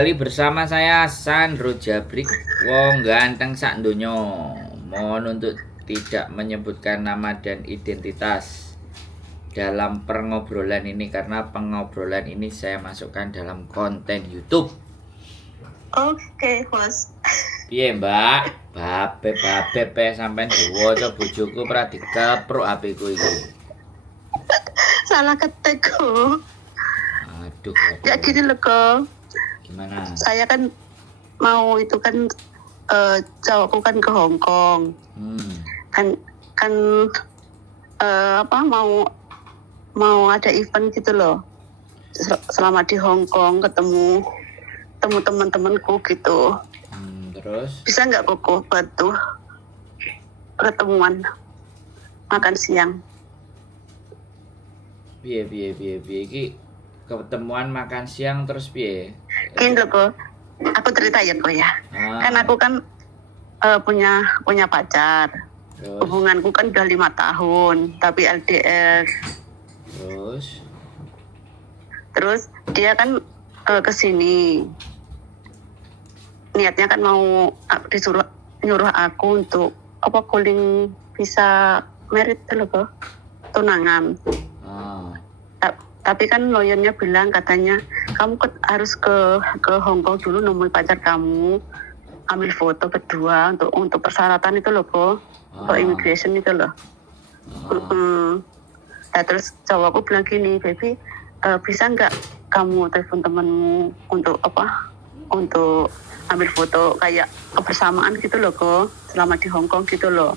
Kembali bersama saya Sandro Jabrik, wong ganteng sak donya. Mohon untuk tidak menyebutkan nama dan identitas dalam pengobrolan ini karena pengobrolan ini saya masukkan dalam konten YouTube. Oke, Mas. Piye, Mbak? Babe sampean diwaca bojoku ora dikepruk HP-ku iki. Salah ketik kok. Aduh. Ya gini loh kok. Gimana? Saya kan mau itu kan cowokku kan ke Hong Kong. Kan mau ada event gitu loh. Selama di Hong Kong ketemu teman-temanku gitu. Terus? Bisa nggak kok bantu ketemuan makan siang? Piye iki ketemuan makan siang terus piye? Gini loh kok. Aku cerita ya kok ya. Kan aku kan punya pacar. Terus? Hubunganku kan udah 5 tahun, tapi LDR. Terus dia kan kesini. Niatnya kan mau nyuruh aku untuk calling visa merit loh kok, tunangan. Tapi kan lawyernya bilang katanya kamu harus ke Hong Kong dulu nemui pacar kamu, ambil foto berdua untuk persyaratan itu loh kok, untuk immigration itu loh. Nah, terus cowokku bilang gini, baby, bisa nggak kamu telepon temanmu untuk ambil foto kayak kebersamaan gitu loh kok, selama di Hong Kong gitu loh.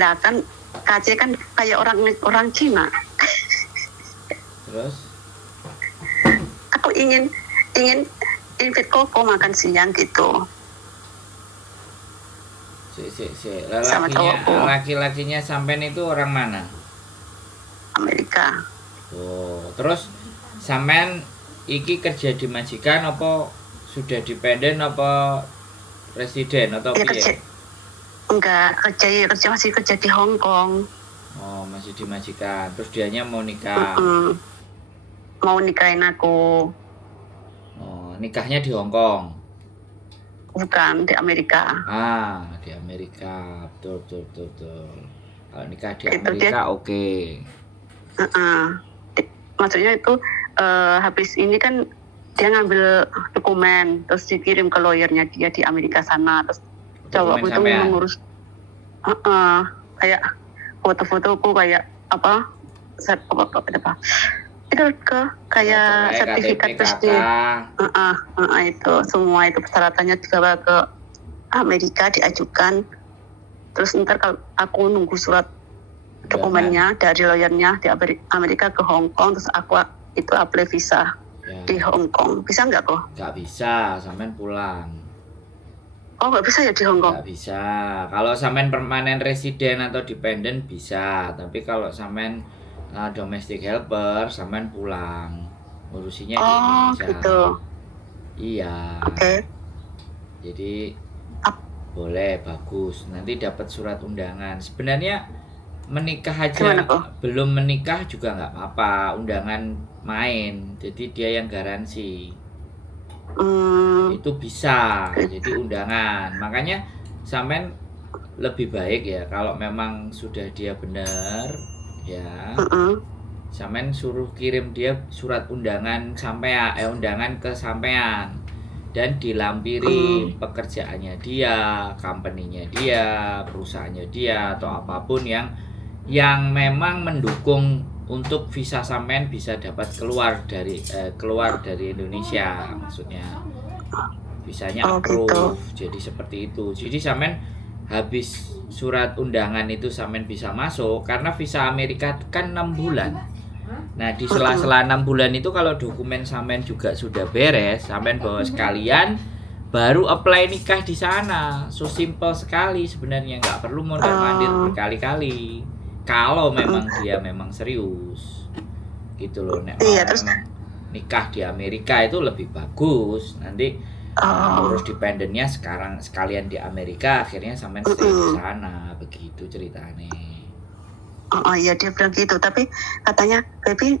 Lah kan KC kan kayak orang Cina. Terus? Aku ingin invite Koko makan siang gitu. Laki-lakinya sampean itu orang mana? Amerika. Terus sampean iki kerja di majikan apa sudah dependen apa residen atau piye? Enggak, masih kerja di Hong Kong. Masih di majikan. Terus dianya mau nikah. Mau nikahin aku. Nikahnya di Hong Kong. Bukan, di Amerika. Di Amerika. Betul. Kalau nikah di Amerika oke. Maksudnya itu habis ini kan dia ngambil dokumen terus dikirim ke lawyernya dia di Amerika sana, terus cowokku itu mengurus kayak foto-fotoku kayak itu kayak sertifikat terus itu semua itu persyaratannya dibawa ke Amerika diajukan, terus ntar kalau aku nunggu surat dokumennya dari lawyernya di Amerika ke Hong Kong, terus aku itu apply visa di Hong Kong. Bisa nggak kok? Nggak bisa, sampean pulang. Nggak bisa ya di Hong Kong? Nggak bisa. Kalau sampean permanen residen atau dependen bisa, tapi kalau sampean domestic helper, sampean pulang. Urusinya di Indonesia. Gitu. Iya. Oke. Jadi boleh, bagus. Nanti dapat surat undangan. Sebenarnya menikah aja, belum menikah juga nggak apa-apa, undangan main. Jadi dia yang garansi. Itu bisa jadi undangan. Makanya sampean lebih baik ya kalau memang sudah dia benar ya, sampean suruh kirim dia surat undangan undangan ke sampean dan dilampiri pekerjaannya dia, company-nya dia, perusahaannya dia, atau apapun yang memang mendukung untuk visa sampean bisa dapat keluar dari Indonesia, maksudnya visanya approve. Jadi seperti itu. Jadi sampean habis surat undangan itu sampean bisa masuk, karena visa Amerika kan 6 bulan. Nah, di sela-sela 6 bulan itu kalau dokumen sampean juga sudah beres, sampean bawa sekalian, baru apply nikah di sana. So simple sekali sebenarnya, nggak perlu mondar-mandir berkali-kali. Kalau memang dia memang serius, gitu loh. Terus nikah di Amerika itu lebih bagus. Nanti urus dependennya sekalian di Amerika, akhirnya sampean stay di sana, begitu ceritanya. Iya dia bilang gitu, tapi katanya baby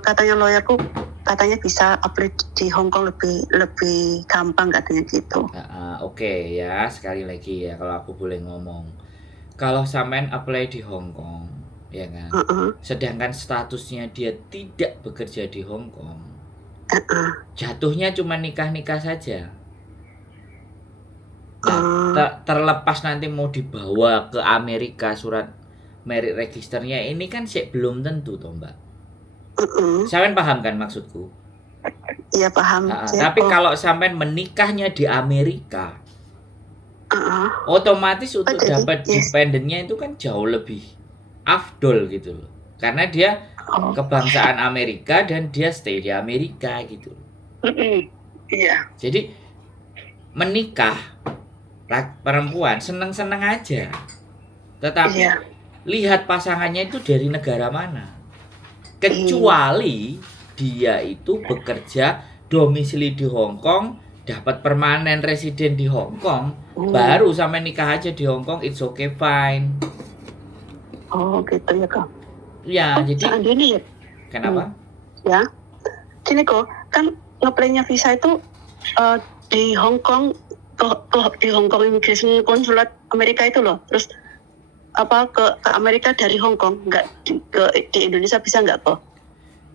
katanya lawyerku katanya bisa apply di Hong Kong lebih gampang katanya gitu. Oke ya, sekali lagi ya kalau aku boleh ngomong. Kalau sampean apply di Hong Kong, ya kan? Sedangkan statusnya dia tidak bekerja di Hong Kong. Jatuhnya cuma nikah-nikah saja. Nah, terlepas nanti mau dibawa ke Amerika surat merit registernya ini kan belum tentu toh Mbak. Sampean paham kan maksudku? Iya paham. Tapi kalau sampean menikahnya di Amerika, otomatis untuk dapat dependennya itu kan jauh lebih afdol gitu loh. Karena dia kebangsaan Amerika dan dia stay di Amerika gitu. Iya. Jadi menikah perempuan seneng-seneng aja. Tetapi lihat pasangannya itu dari negara mana. Kecuali dia itu bekerja domisili di Hong Kong, dapat permanen residen di Hong Kong, baru sampai nikah aja di Hong Kong, it's okay fine. Oh gitu ya Kak. Ya, jadi seandainya ya. Kenapa? Ya. Gini kok, kan ngeplay-nya visa itu di Hong Kong di Hong Kong Immigration Konsulat Amerika itu loh. Terus ke Amerika dari Hong Kong, nggak di Indonesia bisa nggak kok?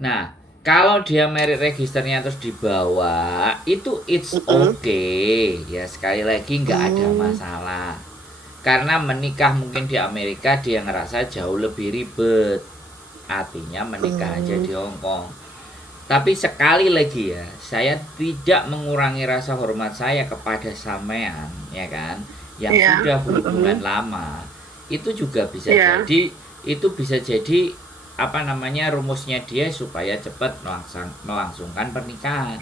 Nah, kalau dia merit registernya terus dibawa, itu it's okay. Ya sekali lagi nggak ada masalah. Karena menikah mungkin di Amerika dia ngerasa jauh lebih ribet. Artinya menikah aja di Hong Kong. Tapi sekali lagi ya, saya tidak mengurangi rasa hormat saya kepada sampean, ya kan, yang sudah berhubungan lama. Itu juga bisa jadi, itu bisa jadi rumusnya dia supaya cepat melangsungkan pernikahan.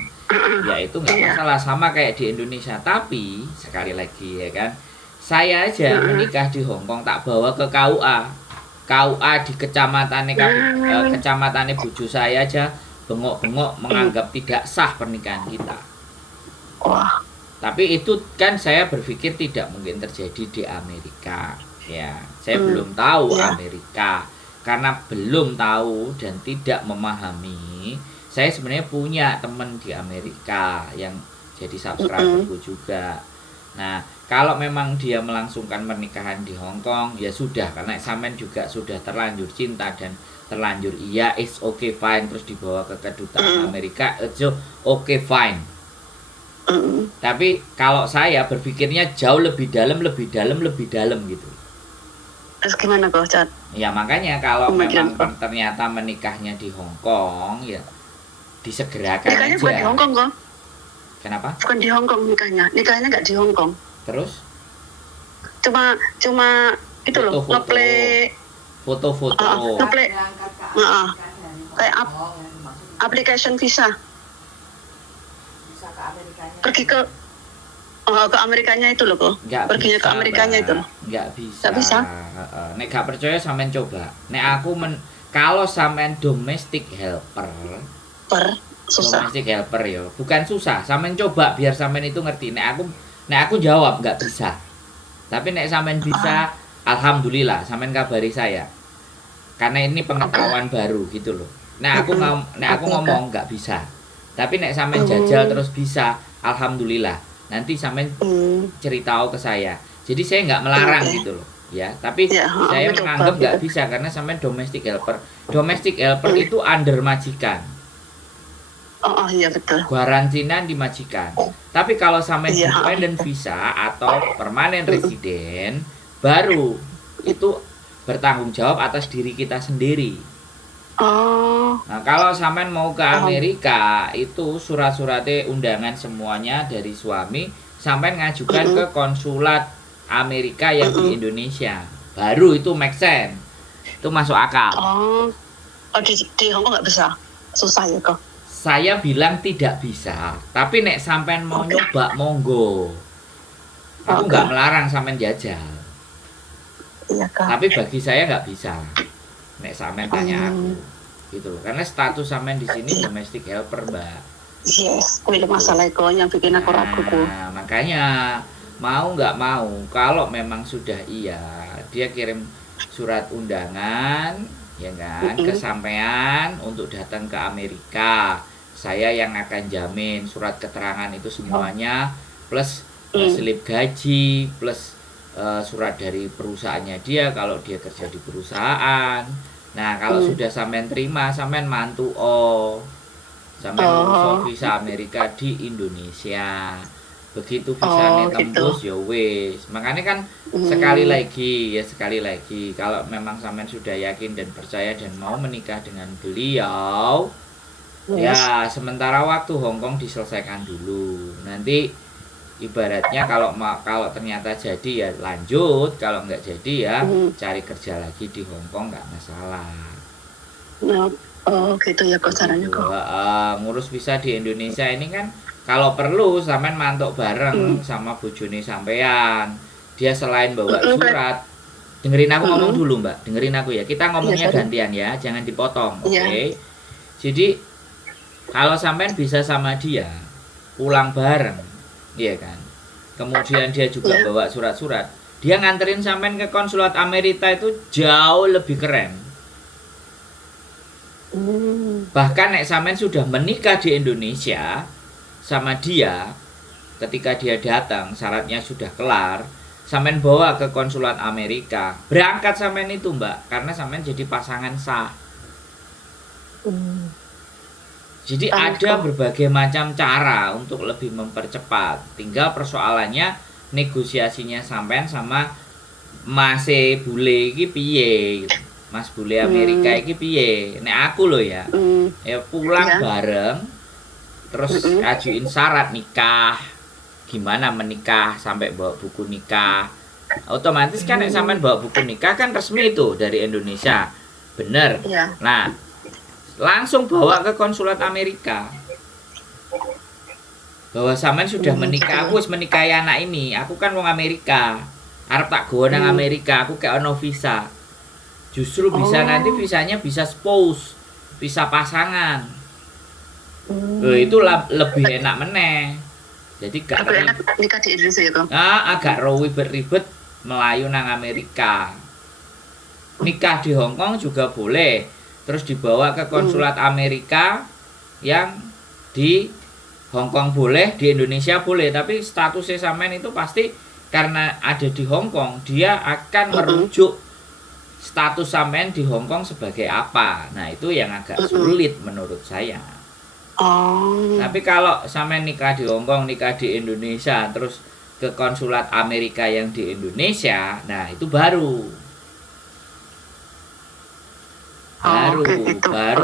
Ya itu nggak masalah, sama kayak di Indonesia. Tapi sekali lagi ya kan, saya aja menikah di Hong Kong tak bawa ke KUA di kecamatannya bojo saya aja bengok-bengok menganggap tidak sah pernikahan kita. Tapi itu kan saya berpikir tidak mungkin terjadi di Amerika. Ya, saya belum tahu Amerika karena belum tahu dan tidak memahami. Saya sebenarnya punya teman di Amerika yang jadi subscriberku juga. Nah, kalau memang dia melangsungkan pernikahan di Hong Kong, ya sudah, karena sampean juga sudah terlanjur cinta dan terlanjur iya, it's okay fine, terus dibawa ke kedutaan Amerika, it's okay fine. Tapi kalau saya berpikirnya jauh lebih dalam gitu. Terus gimana kok, Cat? Ya makanya kalau memang ternyata menikahnya di Hong Kong, ya disegerakan nikahnya aja. Bukan di Hong Kong kok. Kenapa? Bukan di Hong Kong nikahnya nggak di Hong Kong. Terus? Cuma itu loh, ngeplay foto-foto. Ngeplay, kayak application visa. Pergi ke Amerikanya itu loh kok. Perginya ke Amerikanya itu loh. Nggak bisa. Nek gak percaya sampean coba. Nek kalau sampean domestic helper. Susah. Domestic helper ya, bukan susah. Sampean coba biar sampean itu ngerti. Nek aku jawab nggak bisa. Tapi nek sampean bisa, alhamdulillah. Sampean kabari saya. Karena ini pengetahuan baru gitu loh. Nek aku ngomong nggak bisa. Tapi nek sampean jajal terus bisa, alhamdulillah. Nanti sampean cerita ke saya. Jadi saya nggak melarang gitu loh. Ya, tapi saya menganggap nggak bisa karena sampean domestic helper. Domestic helper itu under majikan. Iya betul. Garansinan di majikan. Tapi kalau sampai dependent visa atau permanent resident, baru itu bertanggung jawab atas diri kita sendiri. Nah, kalau sampean mau ke Amerika, itu surat-suratnya undangan semuanya dari suami, sampean ngajukan ke konsulat Amerika yang di Indonesia. Baru itu make sense. Itu masuk akal. Di Hong Kong nggak bisa. Susah ya kok. Saya bilang tidak bisa, tapi nek sampean mau nyoba monggo. Aku nggak melarang sampean jajal. Iya, Kak. Tapi bagi saya nggak bisa. Nek sampean tanya aku, gitu. Karena status sampean di sini domestic helper, Mbak. Yes, itu masalah itu yang bikin aku ragu. Nah, makanya mau nggak mau, kalau memang sudah iya, dia kirim surat undangan, ya kan, ke sampean untuk datang ke Amerika. Saya yang akan jamin surat keterangan itu semuanya, plus slip gaji, plus surat dari perusahaannya dia kalau dia kerja di perusahaan. Nah, kalau sudah sampean terima, sampean mantu sampean ngurus visa Amerika di Indonesia. Begitu visanya tembus ya wis. Makanya kan sekali lagi kalau memang sampean sudah yakin dan percaya dan mau menikah dengan beliau, ya sementara waktu Hongkong diselesaikan dulu. Nanti ibaratnya kalau ternyata jadi ya lanjut, kalau nggak jadi ya cari kerja lagi di Hongkong, nggak masalah. Gitu ya kok caranya kok. Ngurus visa di Indonesia ini kan kalau perlu sampean mantuk bareng sama bojone sampean. Dia selain bawa surat, dengerin aku ngomong dulu Mbak, dengerin aku ya. Kita ngomongnya gantian ya, jangan dipotong, oke? Jadi kalau sampean bisa sama dia pulang bareng, iya kan? Kemudian dia juga bawa surat-surat. Dia nganterin sampean ke konsulat Amerika itu jauh lebih keren. Bahkan nek sampean sudah menikah di Indonesia sama dia, ketika dia datang syaratnya sudah kelar, sampean bawa ke konsulat Amerika, berangkat sampean itu Mbak, karena sampean jadi pasangan sah. Jadi ada berbagai macam cara untuk lebih mempercepat. Tinggal persoalannya negosiasinya sampean sama Mas bule iki piye gitu. Mas bule Amerika iki piye. Nek aku loh ya, ya pulang bareng terus ajuin syarat nikah, gimana menikah sampai bawa buku nikah. Otomatis kan nek sampean bawa buku nikah kan resmi itu dari Indonesia, bener. Nah, langsung bawa ke konsulat Amerika bahwa sampean sudah menikah. Aku wis menikahi anak ini, aku kan wong Amerika, arep tak gowo nang Amerika, aku kayak ono visa. Justru bisa nanti visanya bisa spouse, bisa pasangan. Itu lebih enak meneh. Jadi gak enak nikah di Indonesia itu. Agak ribet-ribet melayu nang Amerika. Nikah di Hongkong juga boleh. Terus dibawa ke konsulat Amerika yang di Hongkong boleh, di Indonesia boleh. Tapi statusnya sampean itu pasti karena ada di Hongkong, dia akan merujuk status sampean di Hongkong sebagai apa. Nah, itu yang agak sulit menurut saya. Tapi kalau sampean nikah di Hongkong, nikah di Indonesia, terus ke konsulat Amerika yang di Indonesia, nah itu baru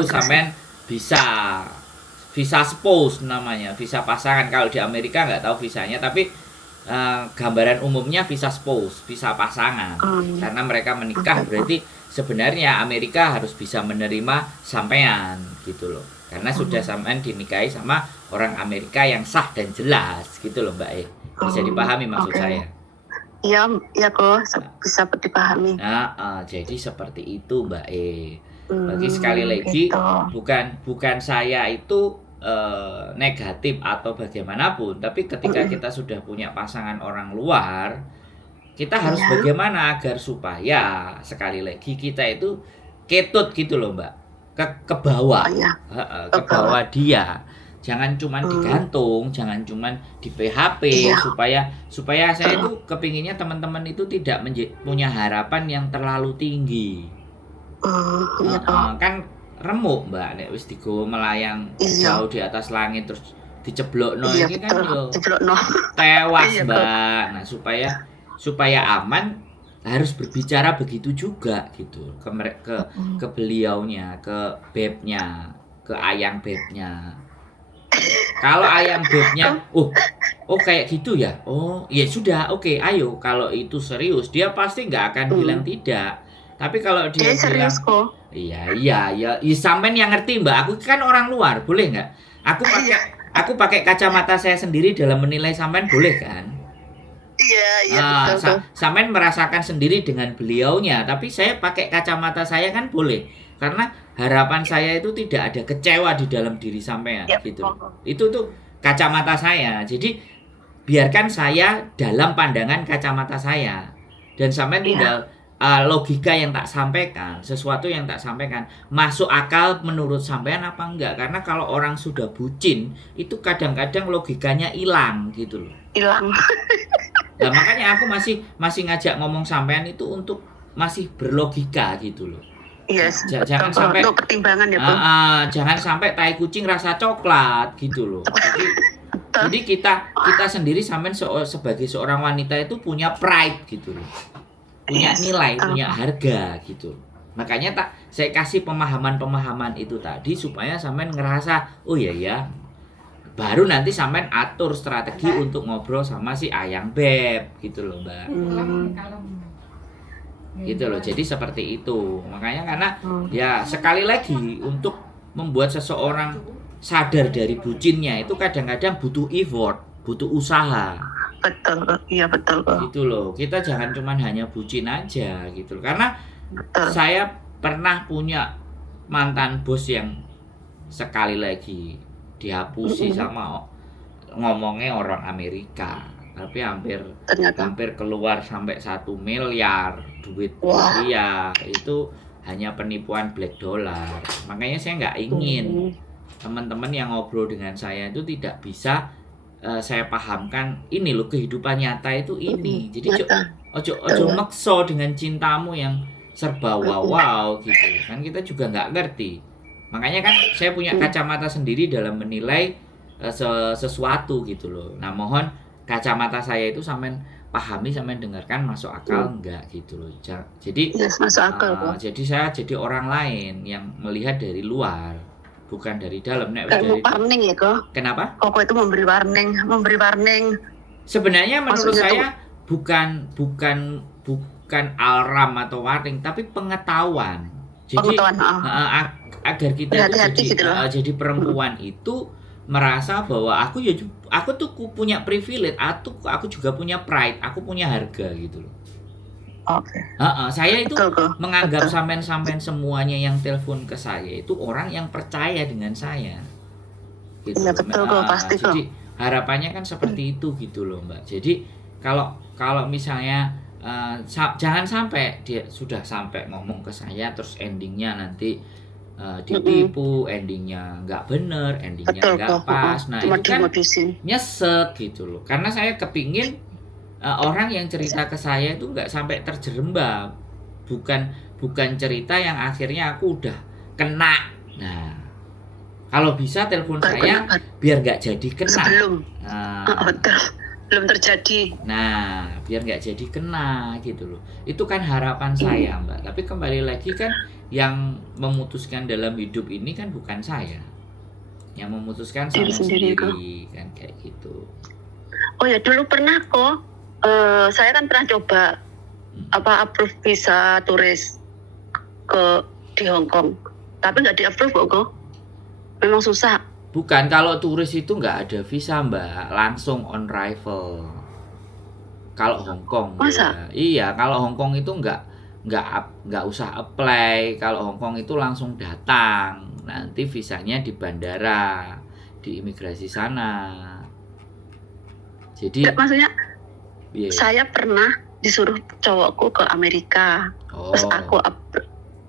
sampean bisa visa spouse namanya, visa pasangan. Kalau di Amerika nggak tahu visanya, tapi gambaran umumnya visa spouse, visa pasangan. Karena mereka menikah, berarti sebenarnya Amerika harus bisa menerima sampean gitu loh. Karena sudah sampean dinikahi sama orang Amerika yang sah dan jelas gitu loh Mbak Bisa dipahami maksud saya? Iya kok bisa dipahami. Jadi seperti itu Mbak Bagi sekali lagi bukan saya itu negatif atau bagaimanapun, tapi ketika kita sudah punya pasangan orang luar, kita harus bagaimana agar supaya sekali lagi kita itu ketut gitu loh Mbak, ke bawah, ke bawah dia. Jangan cuman digantung, jangan cuman di PHP, supaya saya itu kepinginnya teman-teman itu tidak punya harapan yang terlalu tinggi. Kan remuk Mbak, nek wis digowo melayang jauh di atas langit terus diceblokno iki kan yo tewas Mbak. Nah, supaya aman harus berbicara begitu juga gitu ke beliaunya, ke bebnya, ke ayang bebnya. Kalau ayang bebnya kayak gitu ya, ya sudah, oke, ayo. Kalau itu serius, dia pasti nggak akan bilang tidak. Tapi kalau dia bilang iya, sampean yang ngerti Mbak, aku kan orang luar, boleh nggak? Aku pakai kacamata saya sendiri dalam menilai sampean, boleh kan? Iya, betul. Sampean merasakan sendiri dengan beliaunya, tapi saya pakai kacamata saya kan boleh. Karena harapan saya itu tidak ada kecewa di dalam diri sampean gitu. Itu tuh kacamata saya. Jadi biarkan saya dalam pandangan kacamata saya. Dan sampean tinggal logika yang tak sampaikan, sesuatu yang tak sampaikan masuk akal menurut sampean apa enggak? Karena kalau orang sudah bucin itu kadang-kadang logikanya hilang gitu loh. Hilang. Nah, makanya aku masih ngajak ngomong sampean itu untuk masih berlogika gitu loh. Yes, Jangan sampai untuk pertimbangan ya, Bang. Jangan sampai tai kucing rasa coklat gitu loh. Jadi kita sendiri sampean sebagai seorang wanita itu punya pride gitu loh. Punya nilai, punya harga gitu. Makanya saya kasih pemahaman-pemahaman itu tadi supaya sampean ngerasa oh iya ya. Baru nanti sampean atur strategi untuk ngobrol sama si Ayang Beb gitu loh, Mbak. Gitu loh. Jadi seperti itu. Makanya karena ya sekali lagi untuk membuat seseorang sadar dari bucinnya itu kadang-kadang butuh effort, butuh usaha. Betul, iya betul kok. Gitu loh. Kita jangan cuman hanya bucin aja gitu loh. Karena saya pernah punya mantan bos yang sekali lagi dihapusi sama ngomongnya orang Amerika. Tapi hampir keluar sampai 1 miliar duit dia. Itu hanya penipuan black dollar. Makanya saya nggak ingin teman-teman yang ngobrol dengan saya itu tidak bisa saya pahamkan ini loh kehidupan nyata itu ini. Jadi ojo makso dengan cintamu yang serba wow gitu kan, kita juga nggak ngerti. Makanya kan saya punya kacamata sendiri dalam menilai sesuatu gitu loh. Nah mohon kacamata saya itu sampean pahami, sampean dengarkan masuk akal enggak gitu loh. Jadi masuk akal, jadi saya jadi orang lain yang melihat dari luar, bukan dari dalam. Dari warning ya kok. Kenapa? Kok itu memberi warning. Sebenarnya menurut saya bukan alarm atau warning, tapi pengetahuan. Jadi agar kita jadi perempuan itu merasa bahwa aku tuh punya privilege, aku juga punya pride, aku punya harga gitu loh. Oke. Saya itu menganggap sampean semuanya yang telepon ke saya itu orang yang percaya dengan saya. Gitu. Ya betul kok, pasti kok. Jadi harapannya kan seperti itu gitu loh, Mbak. Jadi kalau misalnya jangan sampai dia sudah sampai ngomong ke saya terus endingnya nanti ditipu, endingnya nggak bener, endingnya nggak pas. Nah itu kan nyesek gitu loh. Karena saya kepingin orang yang cerita ke saya itu nggak sampai terjerembab, bukan cerita yang akhirnya aku udah kena. Nah kalau bisa telepon saya biar nggak jadi kena. Belum terjadi. Nah biar nggak jadi kena gitu loh. Itu kan harapan saya, Mbak. Tapi kembali lagi kan yang memutuskan dalam hidup ini kan bukan saya, yang memutuskan saya sendiri kan kayak gitu. Oh ya dulu pernah kok, saya kan pernah coba approve visa turis di Hong Kong, tapi nggak di approve kok, memang susah. Bukan, kalau turis itu nggak ada visa, Mbak, langsung on arrival. Kalau Hong Kong, masa? Ya, iya, kalau Hong Kong itu nggak usah apply. Kalau Hong Kong itu langsung datang, nanti visanya di bandara, di imigrasi sana. Jadi maksudnya saya pernah disuruh cowokku ke Amerika, terus aku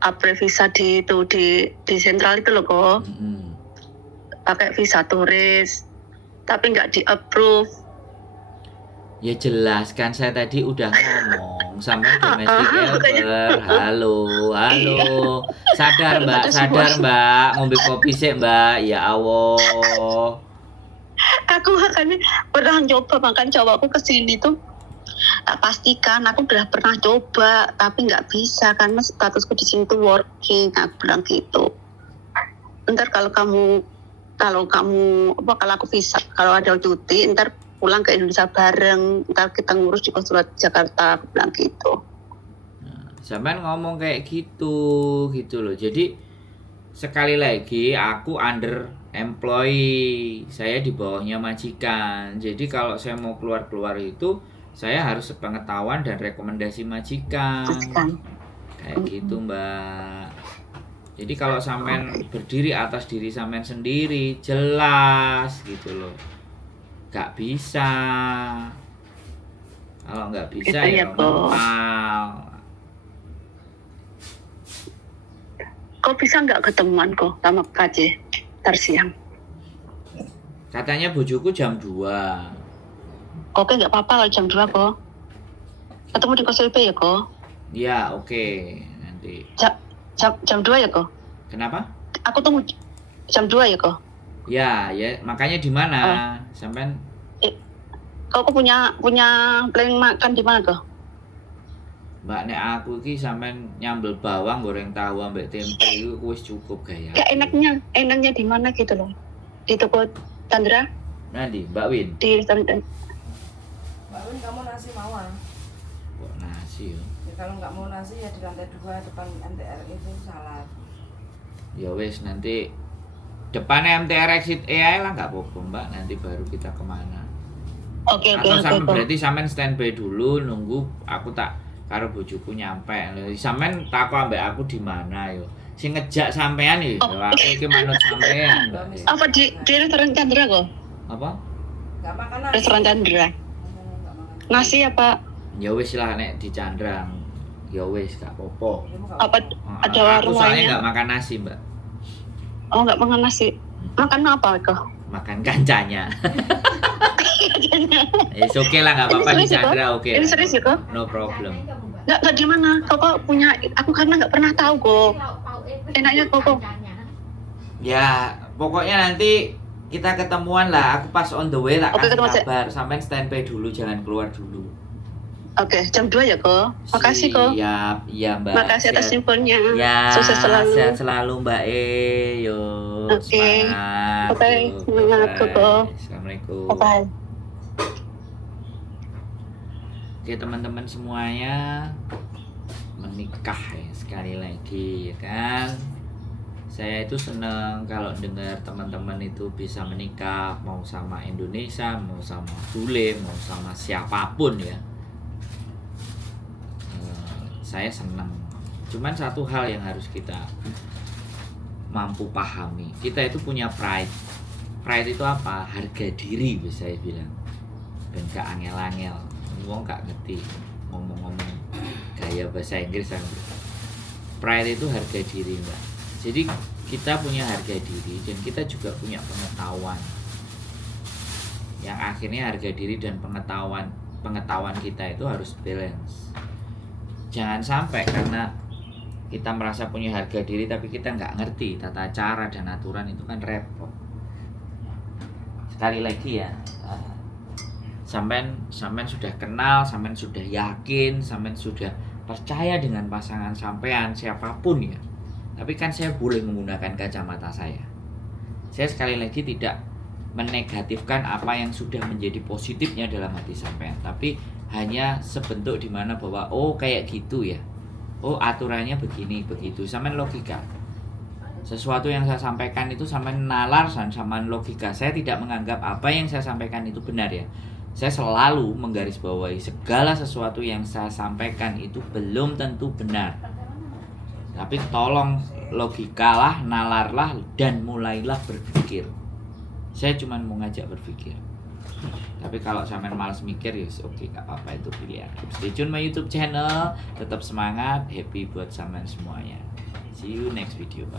apply visa di sentral itu loh kok, pakai visa turis, tapi nggak di approve. Ya jelas kan, saya tadi udah ngomong sampai domestic helper. Halo. Sadar Mbak, ngombe kopi sih Mbak. Ya Allah. Aku makanya pernah coba, makan cowokku kesini tuh pastikan aku udah pernah coba, tapi nggak bisa karena statusku di sini tuh working. Aku bilang gitu. Ntar kalau aku visa, kalau ada cuti, ntar pulang ke Indonesia bareng, ntar kita ngurus di konsulat Jakarta, aku bilang gitu. Sampean ngomong kayak gitu loh. Jadi sekali lagi aku under employee, saya di bawahnya majikan. Jadi kalau saya mau keluar itu saya harus sepengetahuan dan rekomendasi majikan. Kayak gitu Mbak. Jadi kalau sampean berdiri atas diri sampean sendiri, jelas gitu loh. Gak bisa. Kalau nggak bisa ya mental. kok bisa nggak ketemuan kok sama KJ ntar siang? Katanya bojoku jam 2. Oke, nggak apa-apa kalau jam 2 kok. Ketemu di kos LP ya kok? Ya, oke. Nanti. Jam 2 ya kok? Kenapa? Aku tunggu jam 2 ya kok? Ya, makanya di mana? Sampean kok punya planning makan di mana kok? Mbak, nek aku iki sampean nyambel bawang, goreng tahu ambek tempe itu wis cukup gaya. Ya enaknya di mana gitu loh? Di toko Chandra? Nanti, Mbak Win. Di restoran. Mbak Win, kamu nasi mau ah? Kok nasi ya? Ya, kalau nggak mau nasi ya di lantai 2 depan MTR itu salad. Ya wis, nanti depannya MTR Exit AI lah nggak apa-apa Mbak, nanti baru kita kemana. Oke. Berarti sampean standby dulu nunggu aku tak karo bojoku nyampe. Sampean takok ambek aku di mana yo. Sing ngejak sampean iki, aku iki manut sampean. Apa di restoran Chandra kok? Apa? Nggak makan nasi. Restoran Chandra. Nggak makan. Nasi apa? Ya wis lah nek di Candrang. Ya wis gak apa-apa. Apa ada Aku warung soalnya lainnya? nggak makan nasi, Mbak. Oh, nggak makan nasi. Makan apa kok? Makan kancanya. Oke lah, nggak apa-apa di Ini serius ya, Chandra, oke. Ini serius ya kok? No problem. Nggak di mana? Kok punya? Aku karena nggak pernah tahu kok. Enaknya kok. Ya, pokoknya nanti kita ketemuan lah. Aku pas on the way tak Oke, kasih ketemu kabar. Sampai standby dulu, jangan keluar dulu. Oke, jam 2 ya kok. Makasih kok. Siap, iya Mbak. Makasih atas Siap. infonya. Ya, Sukses selalu. sehat selalu Mbak Yo, Oke. semangat. Bye-bye. Yo, Semangat, bye-bye. Koko. Assalamualaikum. Bye. Oke teman-teman semuanya, menikah ya sekali lagi ya kan. Saya itu seneng kalau dengar teman-teman itu bisa menikah, mau sama Indonesia, mau sama bule, mau sama siapapun ya. Saya senang. Cuman satu hal yang harus kita mampu pahami, kita itu punya pride. Pride itu apa? Harga diri bisa saya bilang. Dan gak angel-angel. Wong gak ngerti ngomong-ngomong gaya bahasa Inggris. Pride itu harga diri, Mbak. Jadi kita punya harga diri dan kita juga punya pengetahuan. Yang akhirnya harga diri dan pengetahuan kita itu harus balance. Jangan sampai karena kita merasa punya harga diri tapi kita nggak ngerti tata cara dan aturan, itu kan repot. Sekali lagi ya, sampean sudah kenal, sampean sudah yakin, sampean sudah percaya dengan pasangan sampean siapapun ya. Tapi kan saya boleh menggunakan kacamata saya. Saya sekali lagi tidak menegatifkan apa yang sudah menjadi positifnya dalam hati sampean, tapi hanya sebentuk dimana bahwa oh kayak gitu ya, oh aturannya begini begitu, sampean logika. Sesuatu yang saya sampaikan itu sampean nalar sama logika. Saya tidak menganggap apa yang saya sampaikan itu benar ya. Saya selalu menggarisbawahi segala sesuatu yang saya sampaikan itu belum tentu benar. Tapi tolong logikalah, nalarlah, dan mulailah berpikir. Saya cuma mau ngajak berpikir. Tapi kalau sampean malas mikir ya oke, gak apa-apa, itu pilihan. Stay tune my YouTube channel, tetap semangat, happy buat sampean semuanya. See you next video, bye.